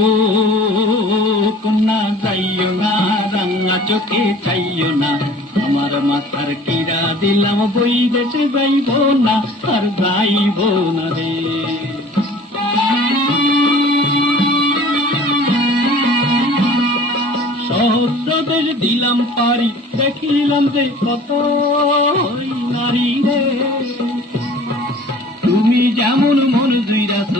ও কন্যা যাইও না, রাঙা চোখে চাইও না, আমার মাথার কিরা দিলাম বই দেশে যাইব না, আর যাইব না রে। সহস্র দেশ দিলাম পারি, দেখিলাম যে কত নারী রে, তুমি যেমন মন জুইরাছ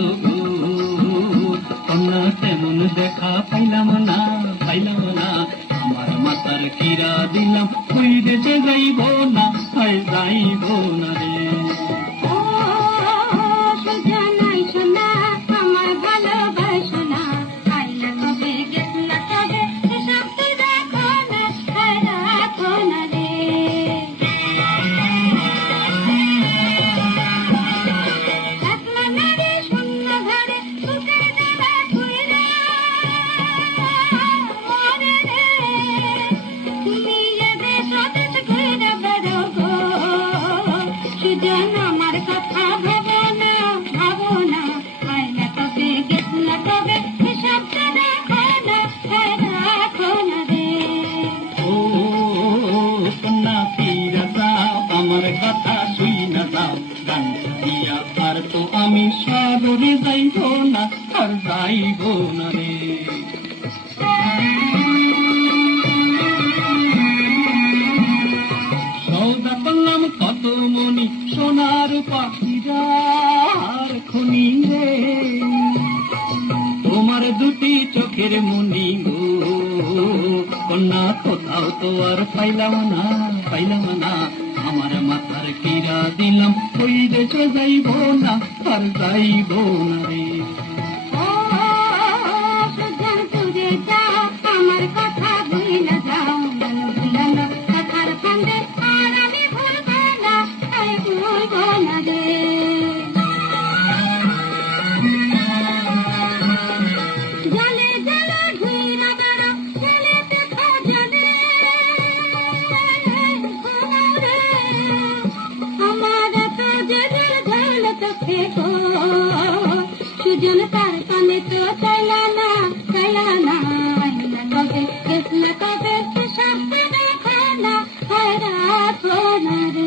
কন্যা তেমন দেখা পাইলাম না, পাইলাম না, আমার মাথার কিরা দিলাম ওই দেশে যাইব না, হয় যাইব না রে। আমার কথা ভাবো না, ভাবো না, আয়না কবে গেছিল কবে এসব দেখো না, রাখো না রে। ও কন্যা ফিরা যাও, আমার কথা শুই না যাও, গান দিয়া আর তো আমি সাগরে যাইব না, আর যাইব না রে। সৌদা করলাম কত মনি, সোনার পাখিরার খনি রে, তোমার দুটি চোখের মনি গো কন্যা, কোথাও তো আর পাইলাম না, পাইলাম না, আমার মাথার কিরা দিলাম ওই দেশে যাইব না, আর যাইব না রে। আমার কথা ভুলে যাও, ভুলানো কথার ফান্দে আর আমি ভুলবো না, ভুলবো না রে। জলে জলে ঘুরা বেড়া, জলে দেখা জলে আমার তো জেলে ঢেলে চোখে গো, সুজন তার কানে তো চাইলা না, চাইলা না, কবে গেছিল কবে সব দেখো না, রাখো না রে।